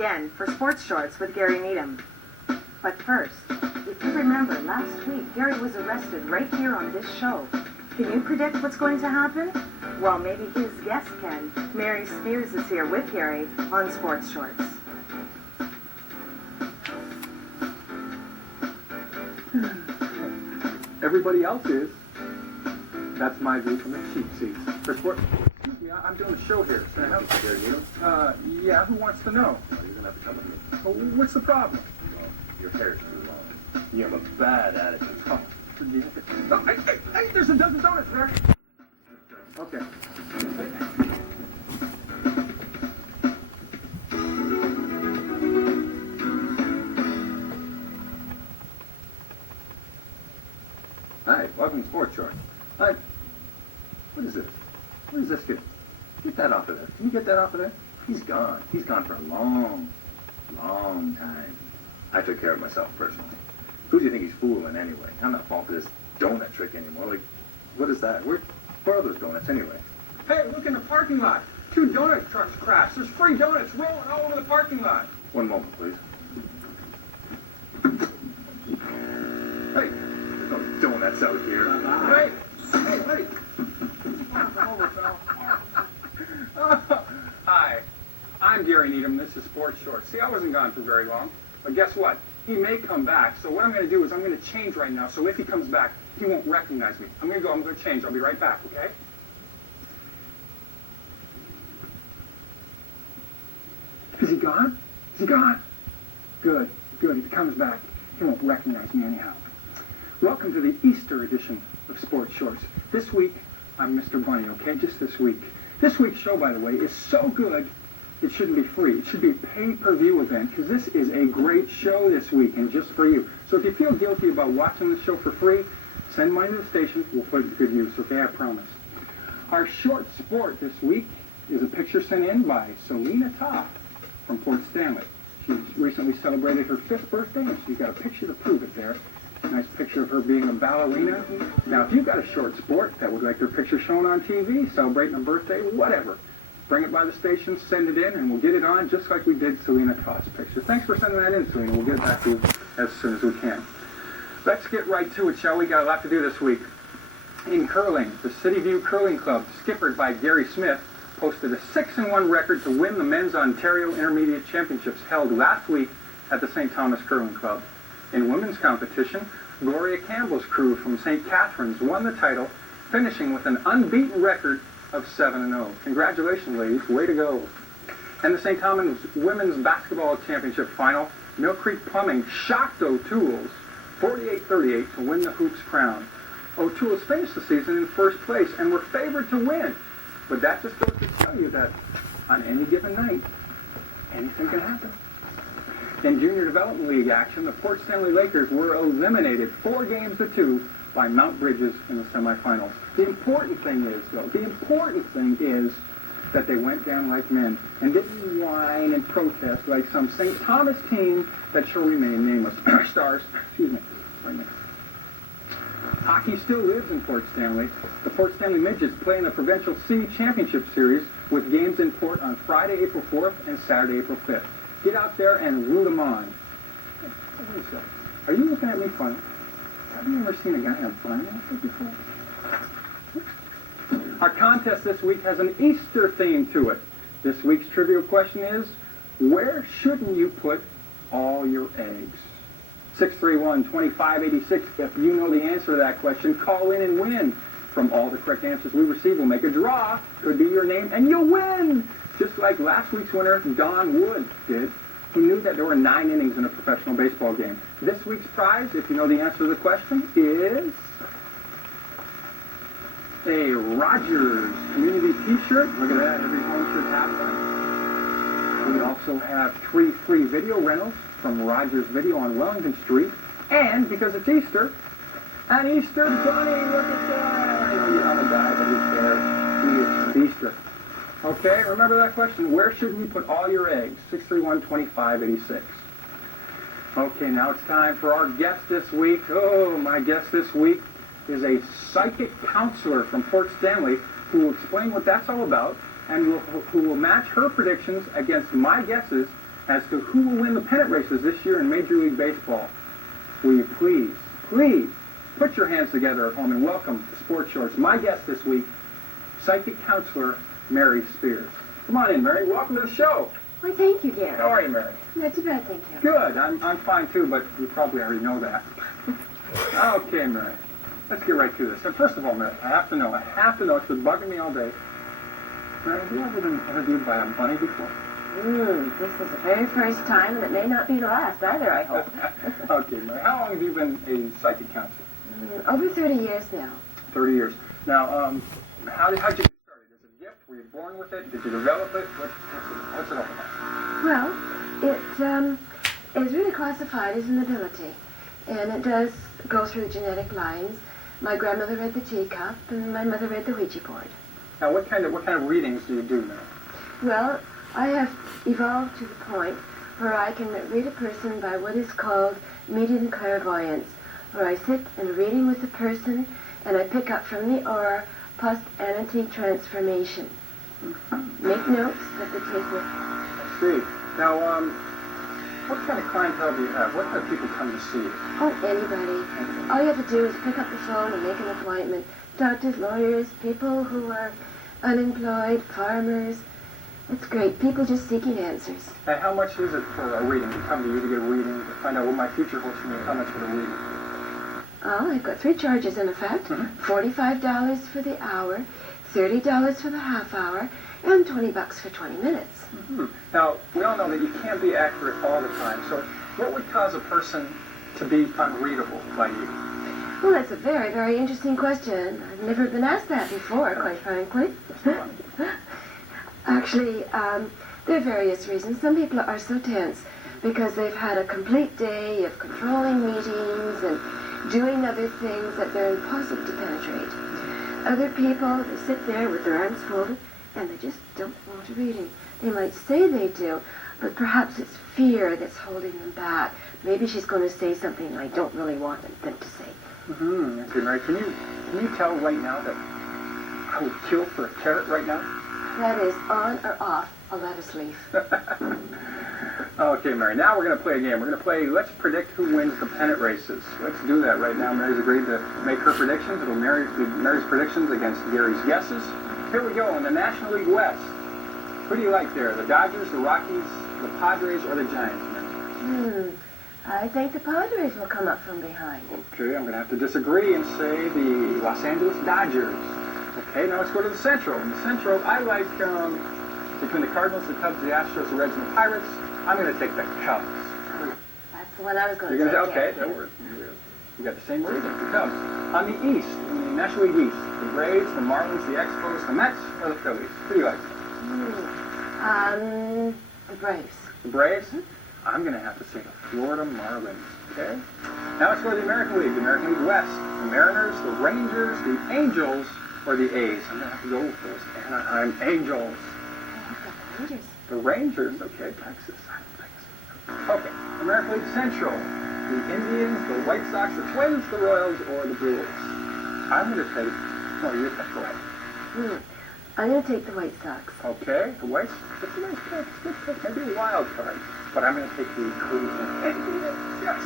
again for Sports Shorts with Gary Needham. But first, if you remember, last week Gary was arrested right here on this show. Can you predict what's going to happen? Well, maybe his guest can. Mary Spears is here with Gary on Sports Shorts. Everybody else is. That's my view from the cheap seats. For sports, excuse me, I'm doing a show here. Can I help you, Gary Needham? Yeah, who wants to know? Well, you're going to have to come with me. Well, what's the problem? Well, your hair's too long. You have a bad attitude. Oh, hey, there's a dozen donuts there. Okay. Hi, welcome to Sports Shorts. Hi. What is this? What is this kid? Get that off of there. Can you get that off of there? He's gone. He's gone for a long, long time. I took care of myself personally. Who do you think he's fooling anyway? I'm not falling for this donut trick anymore. Like, what is that? Where are those donuts anyway? Hey, look in the parking lot. 2 donut trucks crashed. There's free donuts rolling all over the parking lot. One moment, please. Hey, there's no donuts out here. Hey! Come over, pal. Hi, I'm Gary Needham. This is Sports Shorts. See, I wasn't gone for very long. But guess what? He may come back. So what I'm going to do is I'm going to change right now. So if he comes back, he won't recognize me. I'm going to change. I'll be right back, okay? Is he gone? Is he gone? Good. If he comes back, he won't recognize me anyhow. Welcome to the Easter edition of Sports Shorts. This week, I'm Mr. Bunny, okay? Just this week. This week's show, by the way, is so good, it shouldn't be free. It should be a pay-per-view event, because this is a great show this week, and just for you. So if you feel guilty about watching the show for free, send money to the station. We'll put it to good use, okay? I promise. Our short sport this week is a picture sent in by Selena Toff from Port Stanley. She recently celebrated her 5th birthday, and she's got a picture to prove it there. Nice picture of her being a ballerina. Now, if you've got a short sport that would like their picture shown on TV, celebrating a birthday, whatever, bring it by the station, send it in, and we'll get it on just like we did Selena Toff's picture. Thanks for sending that in, Selena. We'll get it back to you as soon as we can. Let's get right to it, shall we? Got a lot to do this week. In curling, the City View Curling Club, skippered by Gary Smith, posted a 6-1 record to win the Men's Ontario Intermediate Championships held last week at the St. Thomas Curling Club. In women's competition, Gloria Campbell's crew from St. Catharines won the title, finishing with an unbeaten record of 7-0. Congratulations, ladies. Way to go. And the St. Thomas Women's Basketball Championship final, Mill Creek Plumbing shocked O'Toole's 48-38 to win the Hoops crown. O'Toole's finished the season in first place and were favored to win. But that just goes to tell you that on any given night, anything can happen. In Junior Development League action, the Port Stanley Lakers were eliminated 4-2 by Mount Bridges in the semifinals. The important thing is that they went down like men and didn't whine and protest like some St. Thomas team that shall remain nameless. Stars, excuse me. Hockey still lives in Port Stanley. The Port Stanley Midgets play in the Provincial C Championship Series with games in Port on Friday, April 4th and Saturday, April 5th. Get out there and root them on. Wait a second. Are you looking at me funny? Have you ever seen a guy in a blind outfit before? Our contest this week has an Easter theme to it. This week's trivia question is, where shouldn't you put all your eggs? 631-2586. If you know the answer to that question, call in and win. From all the correct answers we receive, we'll make a draw. Could be your name, and you'll win! Just like last week's winner, Don Wood, did. Who knew that there were 9 innings in a professional baseball game. This week's prize, if you know the answer to the question, is a Rogers community t-shirt. Look at that, every home should have one. We also have 3 free video rentals from Rogers Video on Wellington Street. And, because it's Easter, an Easter bunny, look at that! I know you're not a guy, but who cares? He is Easter. Okay, remember that question. Where should you put all your eggs? 631-2586. Okay, now it's time for our guest this week. Oh, my guest this week is a psychic counselor from Port Stanley who will explain what that's all about and who will match her predictions against my guesses as to who will win the pennant races this year in Major League Baseball. Will you please put your hands together at home and welcome to Sports Shorts my guest this week, psychic counselor Mary Spears. Come on in, Mary. Welcome to the show. Why, thank you, Gary. How are you, Mary? Not too bad, thank you. Good. I'm fine, too, but you probably already know that. Okay, Mary. Let's get right to this. And first of all, Mary, I have to know. It's been bugging me all day. Mary, have you ever been interviewed by a bunny before? This is the very first time, and it may not be the last either, I hope. Okay, Mary. How long have you been a psychic counselor? Over 30 years now. 30 years. Now, how'd you get started? Is it a gift? Were you born with it? Did you develop it? What's it all about? Well, it is really classified as an ability, and it does go through the genetic lines. My grandmother read the teacup, and my mother read the Ouija board. Now, what kind of readings do you do now? Well, I have evolved to the point where I can read a person by what is called medium clairvoyance, where I sit in a reading with the person and I pick up from the aura post-entity transformation. Make notes that they take with. I see. Now, what kind of clientele do you have? What kind of people come to see you? Oh, anybody. All you have to do is pick up the phone and make an appointment. Doctors, lawyers, people who are unemployed, farmers. It's great. People just seeking answers. And how much is it for a reading? To come to you to get a reading, to find out what my future holds for me? How much for the reading? Oh, I've got 3 charges in effect. $45 for the hour, $30 for the half hour, and $20 for 20 minutes. Now, we all know that you can't be accurate all the time. So what would cause a person to be unreadable by you? Well, that's a very, very interesting question. I've never been asked that before, quite frankly. Actually, there are various reasons. Some people are so tense because they've had a complete day of controlling meetings and doing other things that they're impossible to penetrate. Other people, they sit there with their arms folded and they just don't want a reading. They might say they do, but perhaps it's fear that's holding them back. Maybe she's going to say something I don't really want them to say. Okay, Mary, can you tell right now that I would kill for a carrot right now? That is on or off a lettuce leaf. Okay, Mary, now we're going to play a game. We're going to play Let's Predict Who Wins the Pennant Races. Let's do that right now. Mary's agreed to make her predictions. It'll be Mary's predictions against Gary's guesses. Here we go in the National League West. Who do you like there? The Dodgers, the Rockies, the Padres, or the Giants, Mary? I think the Padres will come up from behind. Okay, I'm going to have to disagree and say the Los Angeles Dodgers. Okay, now let's go to the Central. In the Central, I like between the Cardinals, the Cubs, the Astros, the Reds, and the Pirates. I'm going to take the Cubs. That's the one I was going to You're say. going to say, okay, that works. We got the same reason, the Cubs. On the East, in the National League East, the Braves, the Marlins, the Expos, the Mets, or the Phillies? Who do you like? The Braves. The Braves? I'm going to have to say the Florida Marlins. Okay? Now let's go to the American League. The American League West. The Mariners, the Rangers, the Angels, or the A's. I'm going to have to go with those Anaheim Angels. Rangers. The Rangers? Okay, Texas. I don't think so. Okay. American League Central. The Indians, the White Sox, the Twins, the Royals, or the Brewers. I'm going to take... No, you're go ahead. I'm going to take the White Sox. Okay, the White Sox. That's a nice pick. Good pick. Maybe a wild card. But I'm going to take the Cleveland Indians. Yes.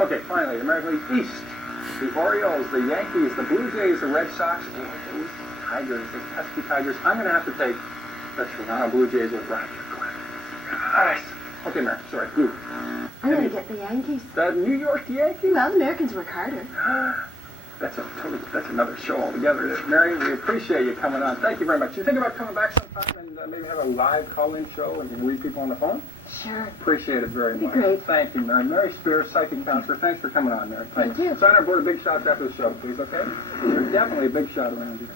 Okay, finally, the American League East. The Orioles, the Yankees, the Blue Jays, the Red Sox, and the Tigers, the pesky Tigers. I'm going to have to take the Toronto Blue Jays with Roger Clemens. Yes. Okay, Mary. Sorry. Blue. I'm going to get the Yankees. The New York Yankees? Well, the Americans work harder. That's another show altogether. Mary, we appreciate you coming on. Thank you very much. You think about coming back sometime and maybe have a live call-in show and read people on the phone? Sure. Appreciate it very much. Great. Thank you, Mary. Mary Spears, psychic counselor. Thanks for coming on, Mary. Thank you. Sign our board of big shots after the show, please, okay? You're definitely a big shot around here.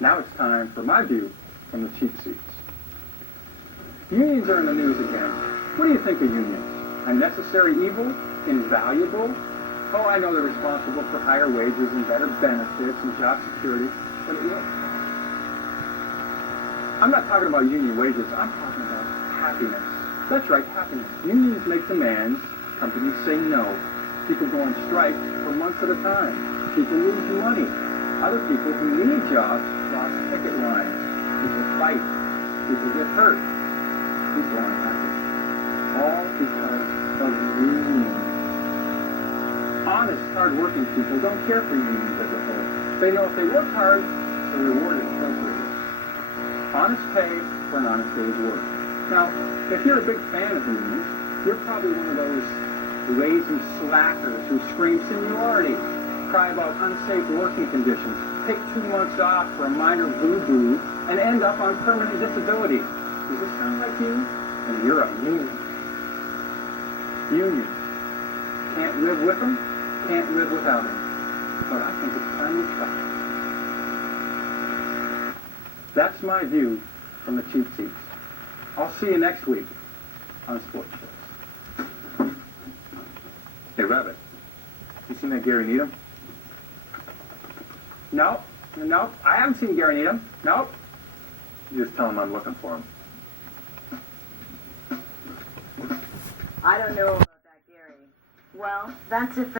Now it's time for my view from the cheap seats. Unions are in the news again. What do you think of unions? A necessary evil? Invaluable? Oh, I know they're responsible for higher wages and better benefits and job security, but I'm not talking about union wages. I'm talking about happiness. That's right, happiness. Unions make demands. Companies say no. People go on strike for months at a time. People lose money. Other people who need jobs cross picket lines. People fight. People get hurt. People aren't happy. All because of unions. Honest, hard-working people don't care for unions as a whole. They know if they work hard, they're rewarded appropriately. Honest pay for an honest day's work. Now, if you're a big fan of unions, you're probably one of those lazy slackers who scream seniority, cry about unsafe working conditions, take 2 months off for a minor boo-boo, and end up on permanent disability. Does this sound like you? Then you're a union. Unions. Can't live with them, can't live without them. But I think it's time we try. That's my view from the cheap seats. I'll see you next week on Sports Shows. Hey, Rabbit, you seen that Gary Needham? No, I haven't seen Gary Needham. No. You just tell him I'm looking for him. I don't know about that, Gary. Well, that's it for